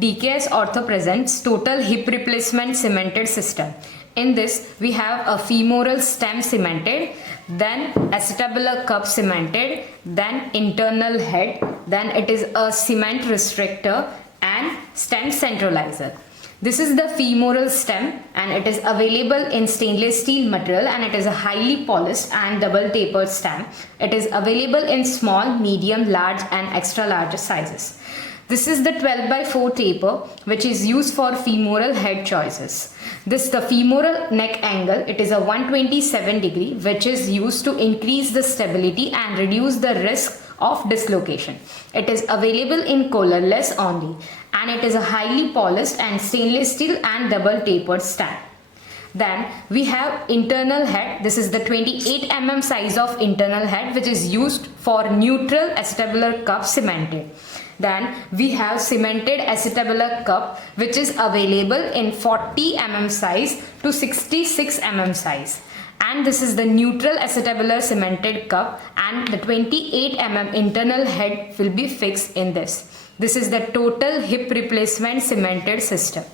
DKSORTHO presents total hip replacement cemented system. In this, we have a femoral stem cemented, then acetabular cup cemented, then internal head, then it is a cement restrictor and stem centralizer. This is the femoral stem and it is available in stainless steel material and it is a highly polished and double tapered stem. It is available in small, medium, large and extra large sizes. This is the 12x4 taper which is used for femoral head choices. This the femoral neck angle, it is a 127 degree which is used to increase the stability and reduce the risk of dislocation. It is available in collarless only and it is a highly polished and stainless steel and double tapered stem. Then we have internal head. This is the 28 mm size of internal head which is used for neutral acetabular cup cemented. Then we have cemented acetabular cup which is available in 40 mm size to 66 mm size. And this is the neutral acetabular cemented cup and the 28 mm internal head will be fixed in this. This is the total hip replacement cemented system.